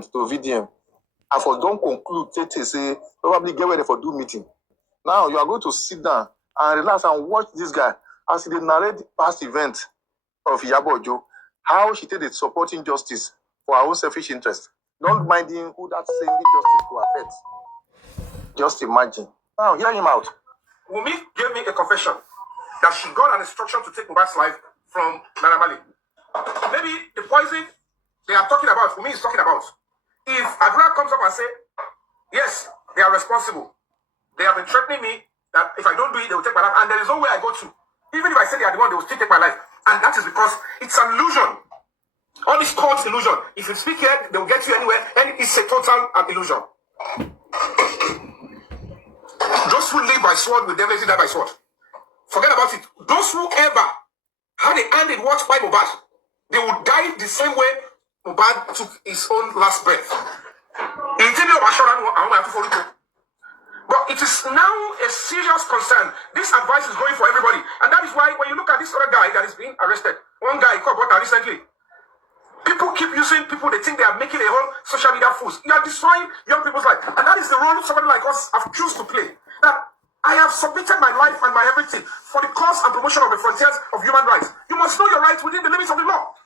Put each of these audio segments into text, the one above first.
to VDM. And for don't conclude, say probably get ready for do meeting. Now you are going to sit down and relax and watch this guy as he narrate past event of Iyabo Ojo, how she did it supporting justice for her own selfish interest. Don't mind him who that same justice will affect. Just imagine. Now hear him out. Wummi gave me a confession that she got an instruction to take Mohbad's life from Naira Marley. Maybe the poison they are talking about, Wummi is talking about. If Adura comes up and say, yes, they are responsible. They have been threatening me that if I don't do it, they will take my life. And there is no way I go to. Even if I say they are the one, they will still take my life. And that is because it's an illusion. All this called illusion. If you speak here, they will get you anywhere. And it's a total illusion. Those who live by sword will definitely die by sword. Forget about it. Those who ever had a hand in what by Mohbad, they would die the same way Mohbad took his own last breath. But it is now a serious concern. This advice is going for everybody. And that is why when you look at this other guy that is being arrested, one guy called Bota recently, people keep using people, they think they are making a whole social media fools. You are destroying young people's life. And that is the role somebody like us have chosen to play. That I have submitted my life and my everything for the cause and promotion of the frontiers of human rights. You must know your rights within the limits of the law.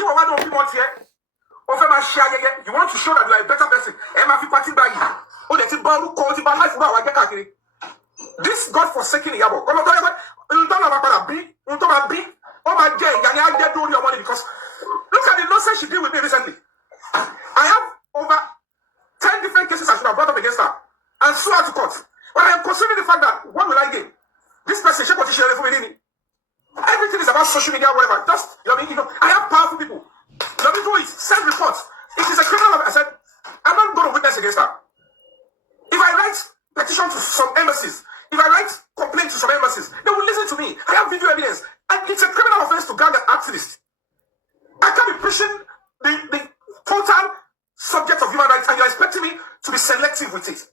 You want to show that you are a better person. This God-forsaken Iyabo. Because look at the nonsense she did with me recently. I have over 10 different cases I should have brought up against her and sue her to court. But I am considering the fact that what will I gain? This person, everything is about social media, whatever. Just, I have powerful people. Let me do it. Send reports. It is a criminal. I said, I'm not going to witness against her. If I write petition to some embassies, if I write complaint to some embassies, they will listen to me. I have video evidence. And it's a criminal offense to grab an activist. I can't be pushing the total subject of human rights and you're expecting me to be selective with it.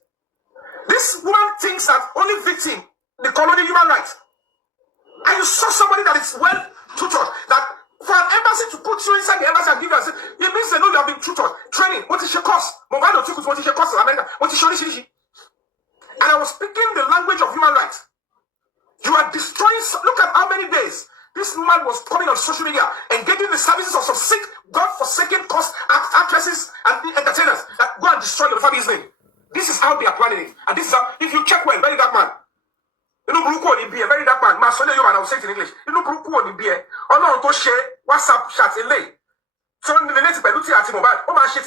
This woman thinks that only victim, they call only human rights. And you saw somebody that is well tutored, that for an embassy to put you inside the embassy and give you it means they know you have been tutored. Training, what is your cost? What is your cost in America? What is your issue? And I was speaking the language of human rights. You are destroying, look at how many days this woman was coming on social media and getting the services of some sick, God-forsaken cost actresses and entertainers that go and destroy the Fabiyi's name. This is how they are planning it. And this is how, if you check well, very dark man. You know, Bruko ni be a very dark man. I will say it in English. You know, Bruko ni be a no to share WhatsApp chat in lay. So in the next by looking at him mobile, oh my shit,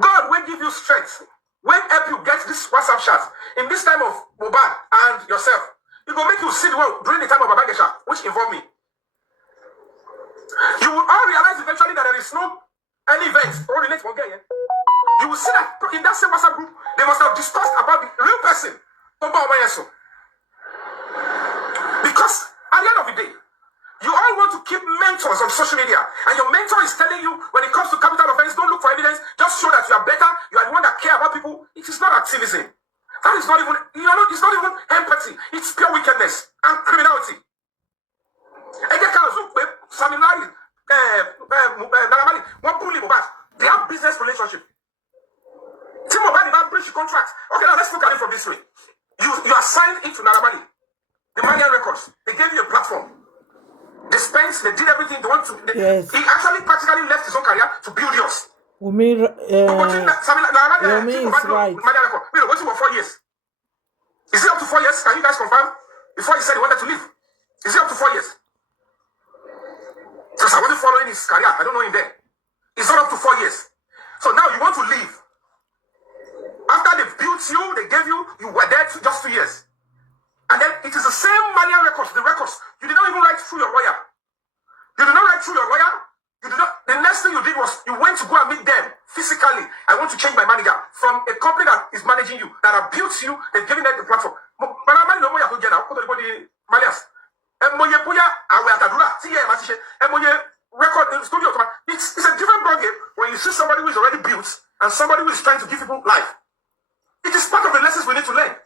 God will give you strength. When help you get this WhatsApp chat in this time of mobile and yourself, it will make you see the world during the time of Babagesha, which involve me. You will all realize eventually that there is no any event or relate one guy. You will see that in that same WhatsApp group, they must have discussed about the real person. Because at the end of the day, you all want to keep mentors on social media, and your mentor is telling you when it comes to capital offense, don't look for evidence, just show that you are better, you are the one that care about people. It is not activism. That is not even, it's not even empathy. It's pure wickedness and criminality. They have business relationship. Team of Badi breach contract. Okay, now let's look at it from this way. You are signed into Naira Marley, the Malian records. They gave you a platform. They spent, they did everything they want to. Yes. He actually practically left his own career to build yours. Yomi is right. We're waiting for 4 years. Is it up to 4 years? Can you guys confirm? Before he said he wanted to leave. Is it up to 4 years? Because I wasn't following his career. I don't know him there. It's not up to 4 years. So now you want to leave. After they built you, they gave you, you were there just 2 years. And then it is the same Malian records, the records. You did not even write through your lawyer. You did not write through your lawyer. You did not. The next thing you did was you went to go and meet them physically. I want to change my manager from a company that is managing you, that have built you, they've given them the platform. Record in the studio. It's a different ballgame when you see somebody who is already built and somebody who is trying to give people life. It is part of the lessons we need to learn.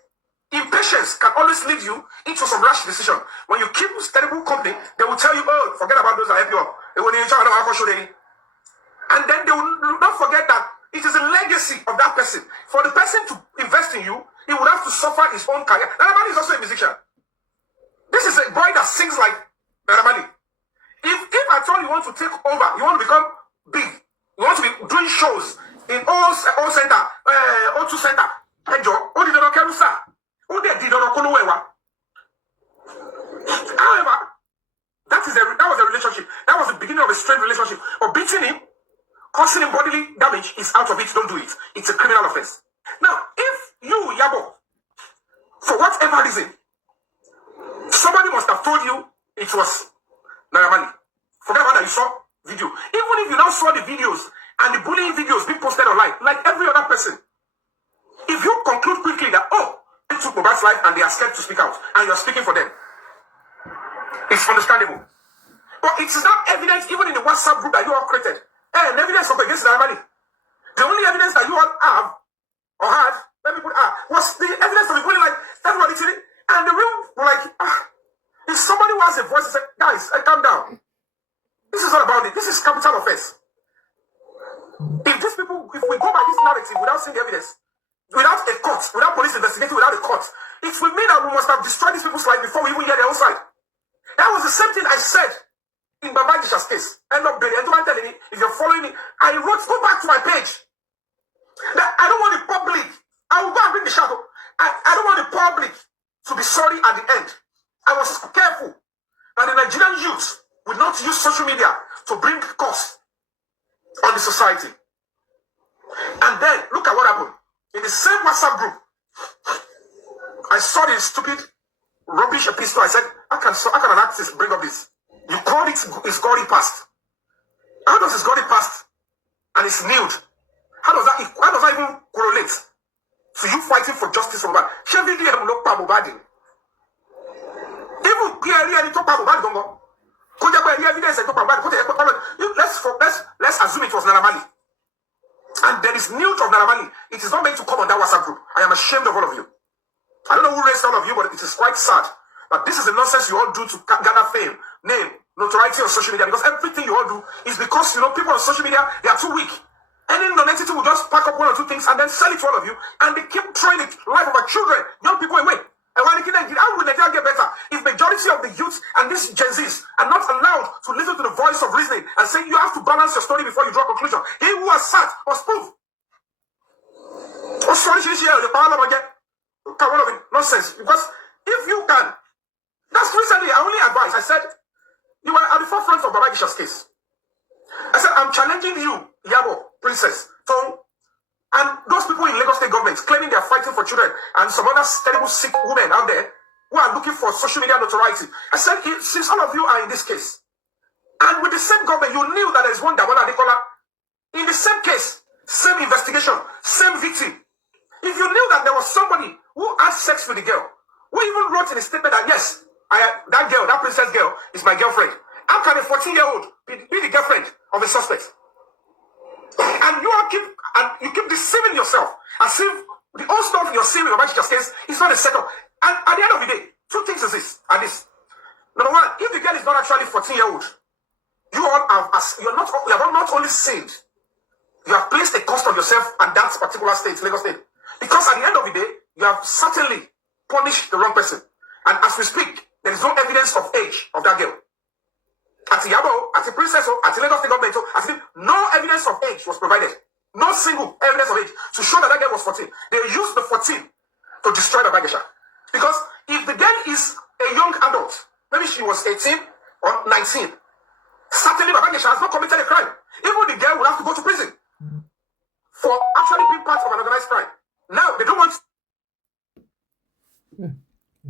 Impatience can always lead you into some rash decision. When you keep this terrible company, they will tell you, oh, forget about those that help you up. And And then they will not forget that it is a legacy of that person. For the person to invest in you, he would have to suffer his own career. Naramali is also a musician. This is a boy that sings like Naramali. If at all you want to take over, you want to become big, you want to be doing shows in all center, O2 center, however, that was a relationship. That was the beginning of a strained relationship. But beating him, causing him bodily damage is out of it. Don't do it. It's a criminal offense. Now, if you, Iyabo, for whatever reason, somebody must have told you it was Naramali. Forget about that, you saw video. Even if you now saw the videos and the bullying videos being posted online, like every other person, if you conclude quickly that, oh, they took Mohbad's life and they are scared to speak out, and you're speaking for them, it's understandable. But it is not evidence, even in the WhatsApp group that you all created, and evidence of against Naramali. The only evidence that you all have, or had, let me put was the evidence of the bullying, like, everybody sitting, and the room were like, if somebody who has a voice and said, guys, calm down. This is not about it. This is capital offense. If these people, if we go by this narrative without seeing the evidence, without a court, without police investigating, without a court, it will mean that we must have destroyed these people's life before we even hear their own side. That was the same thing I said in Babajisha's case. End of Billy. And don't tell me, if you're following me, I wrote, go back to my page. That I don't want the public. I will go and bring the shadow. I don't want the public to be sorry at the end. I was careful that the Nigerian youth would not use social media to bring cost on the society. And then, look at what happened. In the same WhatsApp group, I saw this stupid rubbish epistle. I said, how can an artist bring up this? You call it his gory past. How does his gory past and his nude, how does that even correlate to you fighting for justice for Mohbad? Even clearly, any talk about Mohbad, let's assume it was Naramali. And there is nude of Naramali. It is not meant to come on that WhatsApp group. I am ashamed of all of you. I don't know who raised all of you, but it is quite sad that this is the nonsense you all do to gather fame, name, notoriety on social media. Because everything you all do is because, people on social media, they are too weak. Any non-entity will just pack up one or two things and then sell it to all of you. And they keep throwing the life of our children, young people away. And when how will Nigeria get better if majority of the youth and these Gen Zs are not allowed to listen to the voice of reasoning and say you have to balance your story before you draw a conclusion? He who has sat must prove. Oh, sorry, the power of again. One of it nonsense. Because if you can, that's recently I only advised. I said you were at the forefront of Babajisha's case. I said I'm challenging you, Iyabo, Princess, and those people in Lagos State government claiming they are fighting for children and some other terrible sick women out there who are looking for social media notoriety. I said, since all of you are in this case, and with the same government, you knew that there is one Dabola Nicola in the same case, same investigation, same victim. If you knew that there was somebody who had sex with the girl, who even wrote in a statement that yes, that girl, that princess girl, is my girlfriend. How can a 14-year-old be the girlfriend of a suspect? And you keep deceiving yourself as if the old stuff you're seeing in Babajisha's case is not a setup. And at the end of the day, two things is this and this. Number one, if the girl is not actually 14-year-old, you have not only sinned, you have placed a cost on yourself and that particular state, Lagos State. Because at the end of the day, you have certainly punished the wrong person. And as we speak, there is no evidence of age of that girl. At Iyabo, at the princess, at the Lagos State government, no evidence of age was provided. No single evidence of age to show that girl was 14. They used the 14 to destroy the Babajisha. Because if the girl is a young adult, maybe she was 18 or 19, certainly Babajisha has not committed a crime. Even the girl will have to go to prison for actually being part of an organized crime. Now, they don't want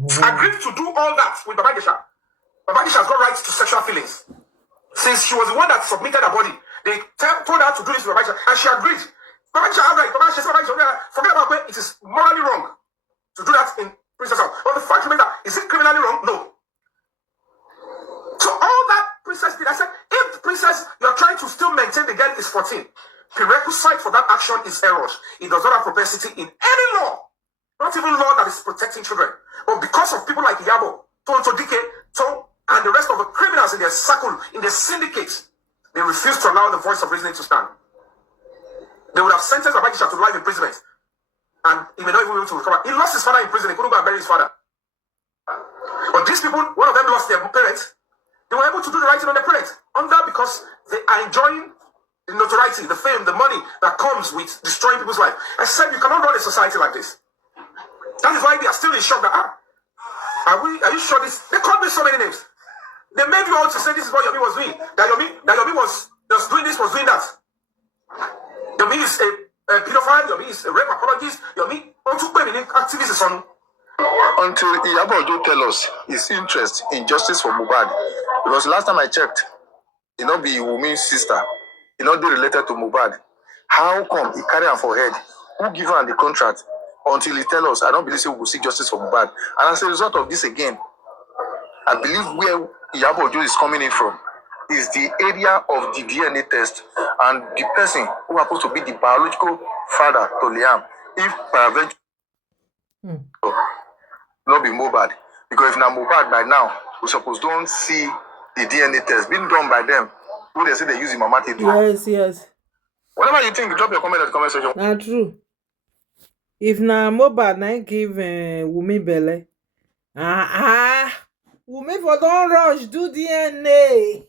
agreed to do all that with Babajisha. Babajisha has got rights to sexual feelings. Since she was the one that submitted her body, they told her to do this with Babajisha, and she agreed. Babajisha had right. Forget about it. It is morally wrong to do that in Princess House. But the fact remains that, is it criminally wrong? No. So all that Princess did, I said, if the Princess, you're trying to still maintain the girl is 14, prerequisite for that action is errors. It does not have propensity in any law. Not even law that is protecting children. But because of people like Iyabo, Tonto Dike, and the rest of the criminals in their circle, in their syndicates, They refused to allow the voice of reasoning to stand. They would have sentenced Fabiyi to life imprisonment. And he may not even be able to recover. He lost his father in prison. He couldn't go and bury his father. But these people, one of them lost their parents. They were able to do the right thing on their parents. Because they are enjoying the notoriety, the fame, the money that comes with destroying people's life. I said you cannot run a society like this. That is why they are still in shock that, are you sure this? They called me so many names. They made you all to say this is what Yomi was doing. That Yomi was just doing this, was doing that. Yomi is a pedophile, Yomi is a rape apologist, Yomi activist on. Until Iyabo Ojo tell us his interest in justice for Mohbad. Because last time I checked, he not be Wummi's sister. He not be related to Mohbad. How come he carry him for head? Who give him the contract? Until he tell us, I don't believe he will seek justice for Mohbad. And as a result of this again, I believe where Iyabo Ojo is coming in from is the area of the DNA test and the person who happens to be the biological father to Liam. If peradventure not be Mohbad. Because if now Mohbad by now, we suppose don't see the DNA test being done by them. Who they say they use in Mama to do. Yes. Whatever you think, drop your comment in the comment section. Not true. If na Mohbad na give Wummi belle, Wummi for don rush do DNA.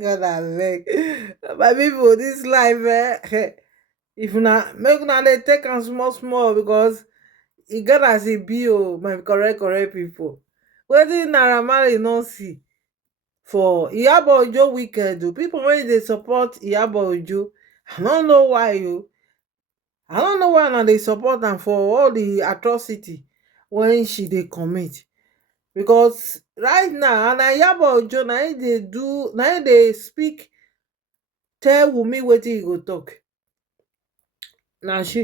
God abeg. My people, this life, if na make una dey take am small because e get as e be my correct people. Wetin Naira Marley no see for Iyabo Ojo wicked people wey dey support Iyabo Ojo, I no know why I don't know why now they support am for all the atrocity when she dey commit. Because right now, na Iyabo Ojo na im dey speak, tell Wunmi wetin he go talk. Na she